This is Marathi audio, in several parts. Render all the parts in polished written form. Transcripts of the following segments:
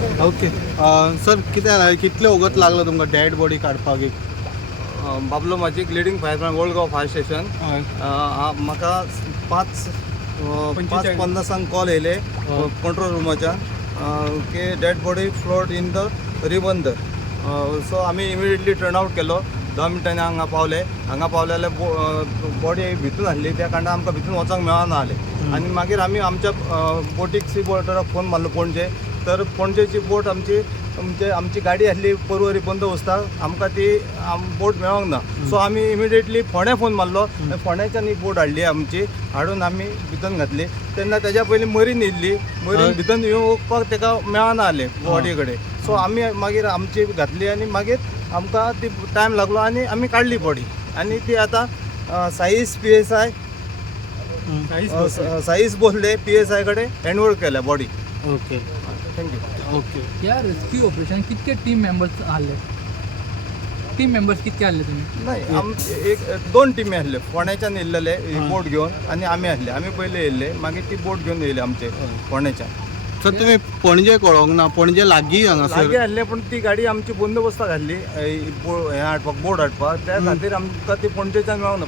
ओके सर कितले वगत लागलो तुमकां डेड बॉडी काडपाक एक बाबलो माजीक leading fireman Old Goa fire station. म्हाका 5:50 कॉल येयले कंट्रोल रूमाच्या की dead body float in the Ribandar. So आमी इमिडिएटली टर्न आउट केलो. 10 मिनटांनी हांगा पावले जाल्यार बॉडी भितून हाडली. त्या कारणान आमकां भितून वचूंक मेळना जालें. आनी मागीर आमी आमच्या बोटीक सी बोटाराक फोन मारलो पणजे. तर पणजेची बोट आमची गाडी आसली पर्वरी बंदोबस्ताक, आमकां ती बोट मेळोंक ना. सो आमी इमिडिएटली फोंड्या फोन मारलो. फोंड्याच्यान एक बोट हाडली आमची, हाडून आमी भितन घातली. तेन्ना तेज्या पयलीं मरीन येयल्ली. मरीन भितन येवपाक ताका मेळना जालें बॉडी कडेन. सो आमी मागीर आमची घातली आनी मागीर आमकां ती टायम लागलो आनी आमी काडली बॉडी. आनी ती आतां साईस PSI साईस बोसले PSI कडेन हँडओव्हर केल्या बॉडी. Okay thank you. ओके या रेस्क्यू ऑपरेशन कितके टीम मेंबर्स आहले? टीम मेंबर्स कितके आहले तुमी? नाही, एक 2 टिमी आसले. फोंड्याच्यान येयल्लेले बोट घेवन आनी आमी आसले. आमी पयले येयल्ले, मागीर ती बोट घेवन येयले आमचे फोंड्याच्यान. सर तुम्ही पणजे कळोंक ना? पणजे लागीं हांगासर लागी आसले, पण ती गाडी आमची बंदोबस्ताक घातली हें हाडपाक, बोट हाडपाक. त्या खातीर आमकां ती पणजेच्यान मेळोंक ना.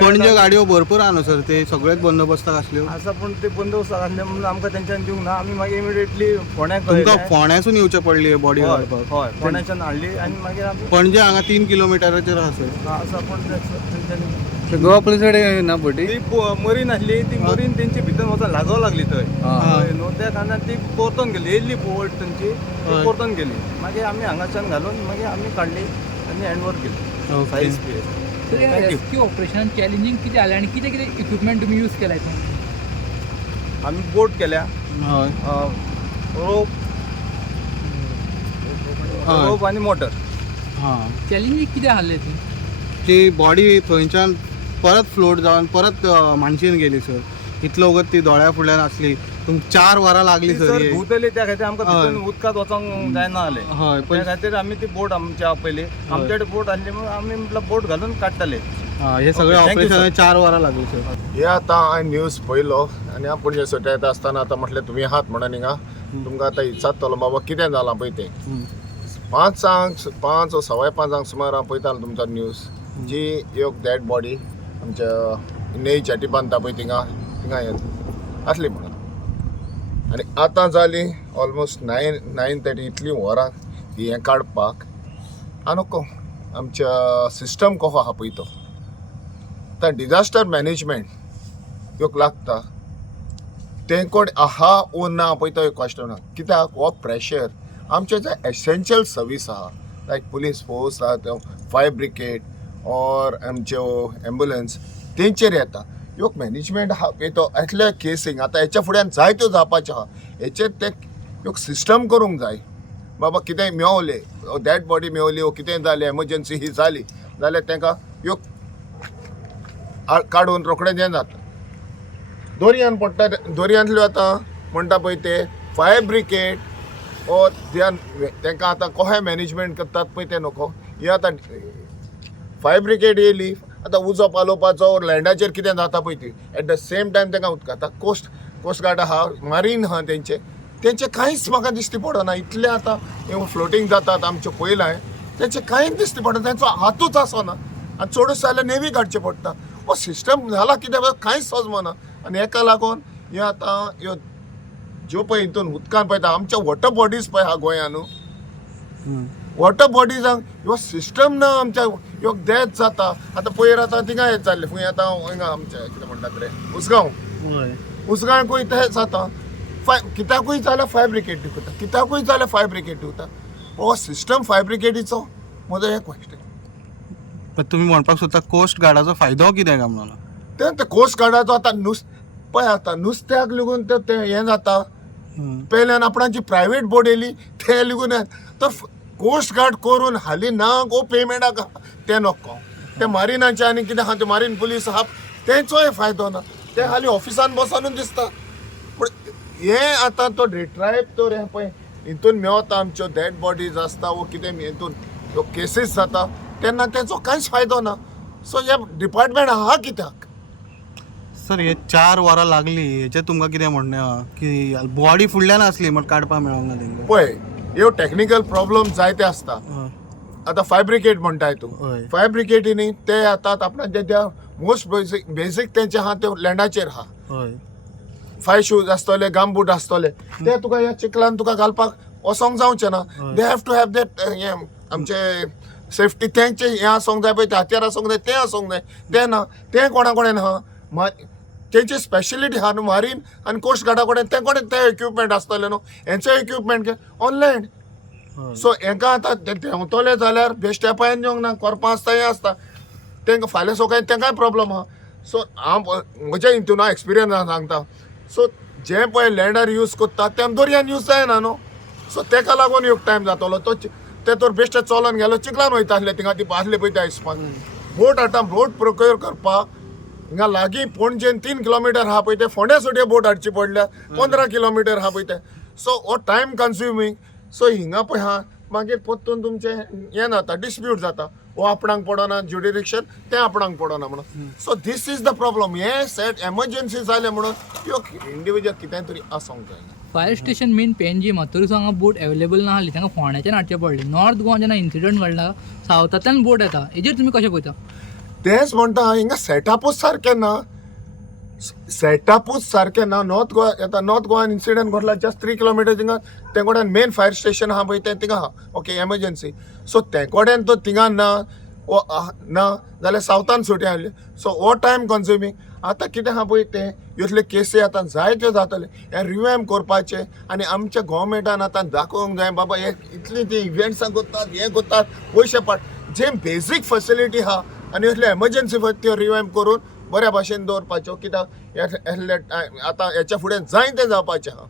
पणजे गाडयो भरपूर आहा न्हू सर, ते सगळेच बंदोबस्ताक आसल्यो. आसा, पण ते बंदोबस्ताक आसले म्हणून आमकां तेंच्यान दिवंक ना. आमी मागीर इमिडिएटली फोंड्याक तुमकां फोंड्यासून येवचें पडली बॉडी काडपाक? हय, फोंड्याच्यान हाडली आनी मागीर आमी पणजे हांगा 3 किलोमिटराचेर आहा सर. आसा, पण तेंच्यांनी गोवा पुलीस कडेन ना बोटी. ती मरीन आसली. ती मरीन तेंची भितर वचून लागों लागली थंय न्हू. त्या कारणान ती परतून गेली. येयल्ली बोट तेंची, ती परतून गेली. मागीर आमी हांगाच्यान घालून मागीर आमी काडली आनी हँडओव्हर केली साईज PSI. सर, या रेस्क्यू ऑपरेशन चॅलेंजिंग कितें जालें आनी कितें कितें इक्विपमेंट तुमी यूज केलाय? आमी बोट केल्या, हय रोप आनी मोटर. हां, चॅलेंजींग कितें आहलें ती? ती बॉडी थंयच्यान परत फ्लोट जावन परत मानशेन गेली सर. इतलो वगत ती दोळ्या फुडल्यान आसली. तुमकां 4 वरां लागली सर. ही धुतली, त्या खातीर आमकां भितर उदकांत वचोंक जायना जालें. हय, त्या खातीर आमी ती बोट आमच्या पयली आमचे कडेन बोट आसली म्हणून आमी म्हटलं बोट घालून काडटाले. हे सगळें Okay, thank you, operation sir. 4 वरां लागली सर. हे आतां हांवें न्यूज पळयलो आनी हांव पणजे सुट्या येता आसतना आतां म्हटलें तुमी आहात म्हणून हिंगा तुमकां आतां इचारतलो बाबा कितें जालां पळय तें. 5 वा 5:15 सुमार हांव पळयतालो तुमचो न्यूज. जी एक डेड बॉडी आमच्या न्हंय चॅटीपान पळय थिंगा आसली म्हणून. आनी आतां जाली ऑलमोस्ट 9:30 इतलीं वरां ही हें काडपाक. आनी आमच्या सिस्टम कसो आहा पळय तो आतां डिजास्टर मॅनेजमेंट ह्योक लागता तें कोण आहा ओ ना पळय तो एक क्वेश्चन आहा. कित्याक हो प्रेशर आमचे जे एसेंशियल सर्वीस आहा लायक पुलीस फोर्स आहा त्यो फायर ब्रिगेड ऑर आमच्यो एम्ब्युलन्स तेंचेर येता. ह्यो मॅनेजमेंट आहा पळय तो येतले केसींग आतां हेच्या फुड्यान जायत्यो जावपाच्यो आहा. हेचेर ते ह्यो सिस्टम करूंक जाय. बाबा कितेंय मेवलें, डेड बॉडी मेवली वो कितेंय जालें, एमर्जन्सी ही जाली जाल्यार तांकां ह्यो काडून रोखडें जें जाता. दोरयान पडटा, दोरयांतल्यो आतां म्हणटा पळय ते फायर ब्रिगेड ओ तांकां आतां कशें मॅनेजमेंट करतात पळय तें नको. हे आतां फायर ब्रिगेड येयली आतां उजो पालोवपाचो लँडाचेर कितें जाता पळय ती एट द सेम टायम तांकां उदक. आतां कोस्ट गार्ड आहा, मारीन आहा, तेंचे कांयच म्हाका दिश्टी पडना. इतले आतां फ्लोटींग जातात आमचे पयलां तेंचे कांयच दिश्टी पडना. तेंचो हातूच आसना आनी चडूच जाल्यार नेवी काडचें पडटा. हो सिस्टम जाला कितें कांयच सजमना. आनी हेका लागून हे आतां ह्यो ज्यो पळय हितून उदकान पळयता आमच्या वॉटर बॉडीज पळय आहा गोंयान, वॉटर बॉडीजांक ह्यो सिस्टम ना. आमच्या ह्यो डेथ जाता. आतां पयर आतां थिंगा हें जाल्लें खंय आतां हिंगा आमच्या कितें म्हणटात रे उसगांवकूय तें जाता. कित्याकूय जाल्यार फायर ब्रिगेड दिवता, कित्याकूय जाल्यार फायर ब्रिगेड दिवता. हो सिस्टम फायर ब्रिगेडीचो म्हजो हें क्वेश्चन. पण तुम्ही म्हणपाक सोदता कोस्ट गार्डाचो फायदो कितें काय म्हणून? ते कोस्ट गार्डाचो आतां पळय आतां नुस्त्याक लागून तें हें जाता. पयल्यान आपणाची प्रायवेट बोट येयली ते लागून तर कोस्ट गार्ड करून हालीं ना गो पेमेंटाक तें नको. ते मारिनाचे आनी कितें आहा ते मारीन पुलीस आहा तेंचोय फायदो ना. ते हालीं ऑफिसान बसोनूच दिसता. पूण हें आतां तो रिट्रायब तो हें पळय हितून मेवता आमच्यो डेड बॉडीज आसता वो कितें हितून ह्यो केसीस जाता तेन्ना तेचो कांयच फायदो ना. सो हे डिपार्टमेंट आहा कित्याक? सर हे 4 वरां लागली हेचे तुमकां कितें म्हणणें आहा की बॉडी फुडल्यान आसली म्हण काडपाक मेळोंक ना तेंका पळय ह्यो टॅक्निकल प्रॉब्लेम जायते आसता हय आतां फायर ब्रिगेड म्हणटाय तूं हय फायर ब्रिगेडीनी ते आतां आपणाचे त्या मोस्ट बेसीक तेंचे आहा ते लँडाचेर आहा हय फाय शूज आसतले गम बूट आसतले ते तुका ह्या चिखलान तुका घालपाक वसोंक जावचें ना हय. They have to have that हे आमचे सेफ्टी तेंचे हें आसूंक जाय पळय ते हात्यार आसूंक जाय तें आसूंक जाय तें ना तें कोणा कडेन आहा तेंची स्पेशलिटी आहा न्हू मारीन आनी कोस्ट गार्डा कडेन ते कडेन ते इक्विपमेंट आसतले न्हू हेंचो इक्विपमेंट ऑनलँड हय सो हेंकां आतां ते देंवतले जाल्यार बेश्टे पांयान येवंक ना कोरपां आसता हें आसता तेंकां फाल्यां सकाळीं तेंकाय प्रॉब्लम आहा सो हांव म्हज्या हितून हांव एक्सपिरियन्स सांगता सो जे पळय लँडार यूज कोत्ता तें दर्यान यूज जायना न्हू सो तेका लागून एक टायम जातलो तो ते तर बेश्टे चलोन गेलो चिखलान वयता आसले थिंगा ती आसले पळय त्या हिसपान बोट हाडटा बोट प्रोक्योर करपाक हिंगा लागीं पणजेन 3 किलोमिटर आहा पळय ते फोंड्या सुटे बोट हाडची पडल्या 15 किलोमिटर आहा पळय ते सो हो टायम कन्ज्युमींग सो हिंगा पळय आहा मागीर परतून तुमचें हें जाता डिस्प्यूट जाता हो आपणाक पडना ज्युडिडिक्शन तें आपणाक पडना म्हणून so this is the problem हे सेट एमर्जन्सी जाले म्हणून ह्यो इंडिविज्युअल कितें तरी आसूंक जाय फायर स्टेशन मेन पेनजी मातूर हांगा बोट अवेलेबल ना आसली तांकां फोंड्याच्यान हाडचें पडलें नॉर्थ गोवा जेन्ना इन्सिडंट घडला सावथांतल्यान बोट येता हेजेर तुमी कशें पळयता तेंच म्हणटा हिंगा सेटअपूच सारकें ना सेटअपूच सारकें ना नॉर्थ गोवा येता नॉर्थ गोवान इन्सिडंट घडला जस्ट 3 किलोमिटर थिंगा ते कडेन मेन फायर स्टेशन आहा पळय तें थिंगा आहा ओके एमर्जन्सी सो ते कडेन तो थिंगा ना ना जाल्यार सावथान सुटी आहली सो हो टायम कन्ज्युमींग आतां कितें आहा पळय तें ह्योतले केसी आतां जायत्यो जातले हे रिवॅम्प करपाचे आनी आमच्या गोवमेंटान आतां दाखोवंक जाय बाबा हे इतली ती इव्हेंट्सां करतात हे करतात पयशे पाड जे बेजीक फेसिलिटी आहा आनी ह्योतले एमर्जन्सी त्यो रिवॅम्प करून बऱ्या भाशेन दवरपाच्यो कित्याक आतां हेच्या फुडें जाय तें जावपाचें आहा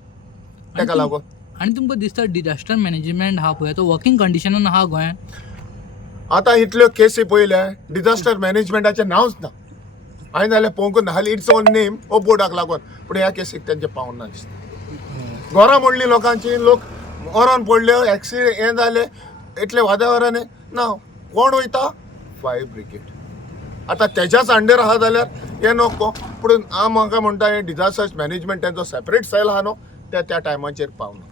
तेका लागून आनी तुमकां दिसता डिजास्टर मॅनेजमेंट आहा पळय तो वर्किंग कंडिशनान आहा गोंयांत आतां इतल्यो केसी पळयल्या डिजास्टर मॅनेजमेंटाचें नांवच ना हांवें जाल्यार पळोवंक ना हाली इट्स ओन नेम हो बोर्डाक लागून पूण ह्या केसीक तेंचे पावूंक ना दिसता घरां मोडलीं लोकांची लोक मरोन पडल्यो एक्सिडेंट हें जालें इतले वातावरण ना कोण वयता फायर ब्रिगेड आतां तेज्याच अंडर आहा जाल्यार हें नको पूण हांव म्हाका म्हणटा हें डिजास्टर मॅनेजमेंट तेंचो सेपरेट सेल आहा न्हू त्या टायमाचेर पावना